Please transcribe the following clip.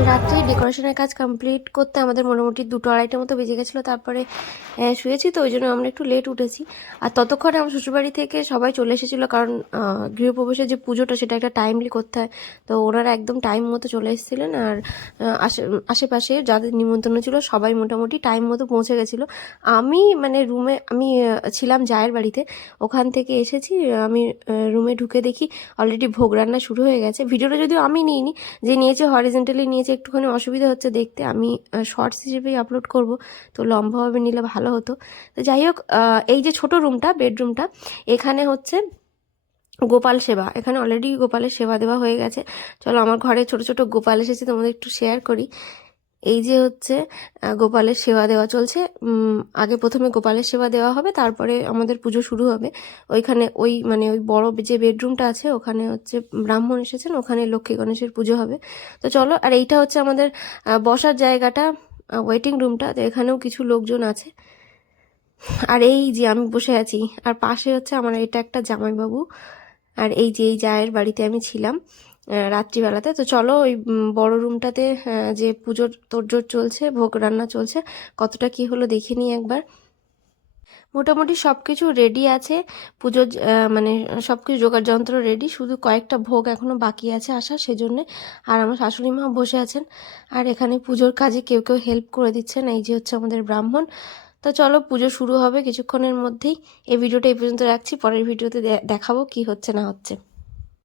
কাল রাত্রে ডেকোরেশনের কাজ কমপ্লিট করতে আমাদের মোটামুটি 2-2:30টার মতো বেজে গেছিলো। তারপরে শুয়েছি, তো ওই জন্য আমরা একটু লেট উঠেছি। আর ততক্ষণে আমার শ্বশুরবাড়ি থেকে সবাই চলে এসেছিলো, কারণ গৃহপ্রবেশের যে পুজোটা সেটা একটা টাইমলি করতে হয়। তো ওনারা একদম টাইম মতো চলে এসেছিলেন। আর আশেপাশে যাদের নিমন্ত্রণ ছিল সবাই মোটামুটি টাইম মতো পৌঁছে গেছিলো। আমি মানে রুমে আমি ছিলাম জায়ের বাড়িতে, ওখান থেকে এসেছি। আমি রুমে ঢুকে দেখি অলরেডি ভোগ রান্না শুরু হয়ে গেছে। ভিডিওটা যদিও আমি নিইনি, যে নিয়েছে হরিজেন্টালি নিয়েছে, একটুখানি অসুবিধা হচ্ছে দেখতে। আমি শর্টস হিসেবেই আপলোড করব, তো লম্বাভাবে নিলে ভালো হতো। তো যাই হোক, এই যে ছোট রুমটা, বেডরুমটা, এখানে হচ্ছে গোপাল সেবা। এখানে অলরেডি গোপালের সেবা দেওয়া হয়ে গেছে। চলো আমার ঘরে ছোট ছোট গোপাল এসেছে, তোমাদের একটু শেয়ার করি। এই যে হচ্ছে গোপালের সেবা দেওয়া চলছে। আগে প্রথমে গোপালের সেবা দেওয়া হবে, তারপরে আমাদের পুজো শুরু হবে। ওইখানে ওই মানে ওই বড় যে বেডরুমটা আছে, ওখানে হচ্ছে ব্রাহ্মণ এসেছেন, ওখানে লক্ষ্মী গণেশের পুজো হবে। তো চলো। আর এইটা হচ্ছে আমাদের বসার জায়গাটা, ওয়েটিং রুমটা। তো এখানেও কিছু লোকজন আছে। আর এই যে আমি বসে আছি, আর পাশে হচ্ছে আমার এটা একটা জামাইবাবু। আর এই যে এই জায়ের বাড়িতে আমি ছিলাম রাত্রিবেলাতে। তো চলো ওই বড় রুমটাতে যে পুজোর তোড়জোড় চলছে, ভোগ রান্না চলছে, কতটা কি হলো দেখে নিই একবার। মোটামুটি সব কিছু রেডি আছে। পুজোর মানে সব কিছু জোগাড় যন্ত্র রেডি, শুধু কয়েকটা ভোগ এখনো বাকি আছে আসার, সেজন্যে। আর আমার শাশুড়ি মা বসে আছেন, আর এখানে পুজোর কাজে কেউ কেউ হেল্প করে দিচ্ছেন। এই যে হচ্ছে আমাদের ব্রাহ্মণ। তো চলো, পুজো শুরু হবে কিছুক্ষণের মধ্যেই। এই ভিডিওটা এই পর্যন্ত রাখছি, পরের ভিডিওতে দেখাবো কি হচ্ছে না হচ্ছে।